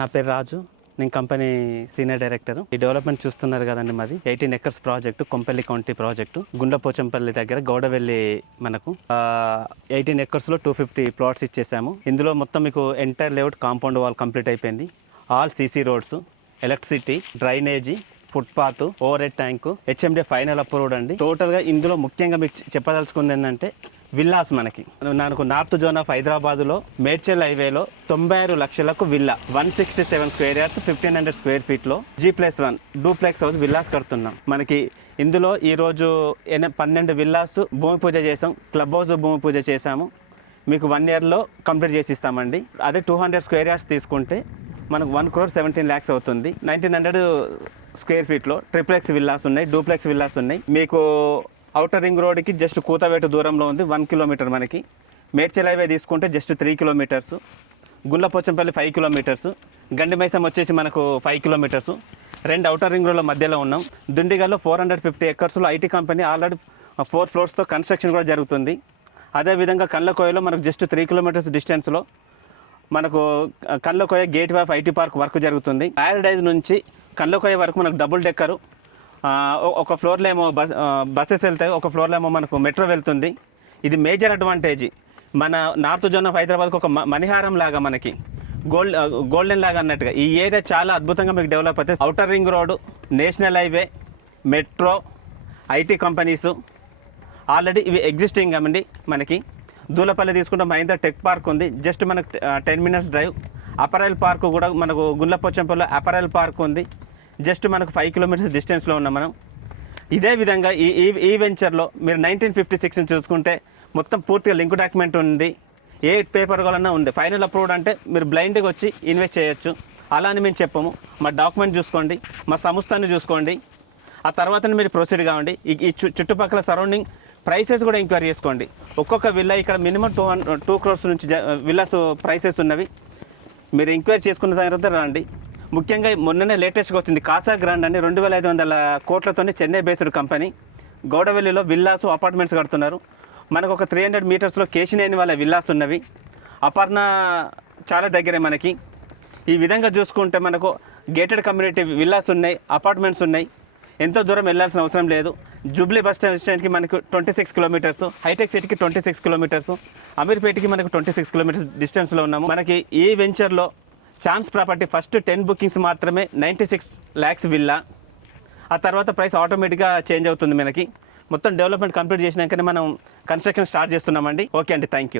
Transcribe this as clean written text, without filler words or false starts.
నా పేరు రాజు. నేను కంపెనీ సీనియర్ డైరెక్టర్. ఈ డెవలప్మెంట్ చూస్తున్నారు కదండి, మాది 18 acres project, Kompally county project, Gundlapochampally దగ్గర గౌడవెల్లి. మనకు 18 ఎకర్స్లో 250 ప్లాట్స్ ఇచ్చేసాము. ఇందులో మొత్తం మీకు entire layout compound wall complete అయిపోయింది. All CC roads, electricity, drainage, footpath, overhead tank, HMD final approved అండి. టోటల్గా ఇందులో ముఖ్యంగా మీకు చెప్పదలుచుకుంది ఏంటంటే విల్లాస్. నాకు నార్త్ జోన్ ఆఫ్ హైదరాబాద్లో మేడ్చల్ హైవేలో 96 లక్షలకు విల్లా, 167 స్క్వేర్ యార్డ్స్, 1500 స్క్వేర్ ఫీట్లో G+1 డూప్లెక్స్ హౌస్ విల్లాస్ కడుతున్నాం. మనకి ఇందులో ఈరోజు 12 విల్లాస్ భూమి పూజ చేసాం, క్లబ్ హౌస్ భూమి పూజ చేసాము. మీకు 1 ఇయర్లో కంప్లీట్ చేసి ఇస్తామండి. అదే 200 స్క్వేర్ యార్డ్స్ తీసుకుంటే మనకు 1,17,00,000 అవుతుంది. 1900 స్క్వేర్ ఫీట్లో ట్రిప్లెక్స్ విల్లాస్ ఉన్నాయి, డూప్లెక్స్ విల్లాస్ ఉన్నాయి. మీకు ఔటర్ రింగ్ రోడ్కి జస్ట్ కూతవేటు దూరంలో ఉంది, 1 కిలోమీటర్. మనకి మేడ్చల్ హైవే తీసుకుంటే జస్ట్ 3 కిలోమీటర్స్, గుండ్లపోచంపల్లి 5 కిలోమీటర్స్, గండిమైసం వచ్చేసి మనకు 5 కిలోమీటర్స్. 2 ఔటర్ రింగ్ రోడ్ల మధ్యలో ఉన్నాం. దుండిగల్లో 450 ఎకర్స్లో ఐటీ కంపెనీ ఆల్రెడీ 4 ఫ్లోర్స్తో కన్స్ట్రక్షన్ కూడా జరుగుతుంది. అదేవిధంగా కళ్ళకోయలో మనకు జస్ట్ 3 కిలోమీటర్స్ డిస్టెన్స్లో మనకు Kallakoya gateway of IT park work జరుగుతుంది. ప్యారడైజ్ నుంచి కళ్ళకోయ వరకు మనకు డబుల్ డెక్కరు, ఒక ఫ్లోర్లో ఏమో బస్సెస్ వెళ్తాయి, ఒక ఫ్లోర్లో ఏమో మనకు మెట్రో వెళ్తుంది. ఇది మేజర్ అడ్వాంటేజ్. మన నార్త్ జోన్ ఆఫ్ హైదరాబాద్కి ఒక మణిహారం లాగా, మనకి గోల్డెన్ లాగా అన్నట్టుగా ఈ ఏరియా చాలా అద్భుతంగా మీకు డెవలప్ అవుతుంది. Outer ring road, national highway, metro, IT companies already ఇవి ఎగ్జిస్టింగ్ అండి. మనకి దూలపల్లి తీసుకుంటే మహీంద్రా టెక్ పార్క్ ఉంది, జస్ట్ మనకు 10 మినిట్స్ డ్రైవ్. అపరైల్ పార్క్ కూడా మనకు గుండ్లపోచంపల్లిలో అపరైల్ పార్క్ ఉంది, జస్ట్ మనకు 5 కిలోమీటర్స్ డిస్టెన్స్లో ఉన్నాం మనం. ఇదే విధంగా ఈ వెంచర్లో మీరు 1956 చూసుకుంటే మొత్తం పూర్తిగా లింక్ డాక్యుమెంట్ ఉంది, ఏ పేపర్ కావాలన్నా ఉంది. ఫైనల్ అప్రూవ్డ్ అంటే మీరు బ్లైండ్గా వచ్చి ఇన్వెస్ట్ చేయొచ్చు. అలా అని మేము చెప్పము. మా డాక్యుమెంట్ చూసుకోండి, మా సంస్థను చూసుకోండి, ఆ తర్వాతనే మీరు ప్రొసీడ్ కావండి. ఈ చుట్టుపక్కల సరౌండింగ్ ప్రైసెస్ కూడా ఎంక్వైరీ చేసుకోండి. ఒక్కొక్క విల్లా ఇక్కడ మినిమం 2 crores నుంచి విల్లాస్ ప్రైసెస్ ఉన్నవి. మీరు ఎంక్వైరీ చేసుకున్న తర్వాత రండి. ముఖ్యంగా మొన్ననే లేటెస్ట్గా వచ్చింది కాసా గ్రాండ్ అని 2,500 కోట్లతో చెన్నై బేస్డ్ కంపెనీ గౌడవెల్లిలో విల్లాస్ అపార్ట్మెంట్స్ కడుతున్నారు. మనకు ఒక 300 మీటర్స్లో కేశినేని వాళ్ళ విల్లాస్ ఉన్నవి. అపర్ణ చాలా దగ్గరే మనకి. ఈ విధంగా చూసుకుంటే మనకు గేటెడ్ కమ్యూనిటీ విల్లాస్ ఉన్నాయి, అపార్ట్మెంట్స్ ఉన్నాయి. ఎంతో దూరం వెళ్ళాల్సిన అవసరం లేదు. జూబ్లీ బస్ స్టేషన్కి మనకు 26 కిలోమీటర్స్, హైటెక్ సిటీకి 26 కిలోమీటర్స్, అమీర్పేటకి మనకు 26 కిలోమీటర్స్ డిస్టెన్స్లో ఉన్నాము. మనకి ఈ వెంచర్లో ఛాన్స్ ప్రాపర్టీ ఫస్ట్ 10 బుకింగ్స్ మాత్రమే 96 lakhs విల్లా. ఆ తర్వాత ప్రైస్ ఆటోమేటిక్గా చేంజ్ అవుతుంది. మనకి మొత్తం డెవలప్మెంట్ కంప్లీట్ చేసినాకనే మనం కన్స్ట్రక్షన్ స్టార్ట్ చేస్తున్నామండి. ఓకే అండి, థ్యాంక్ యూ.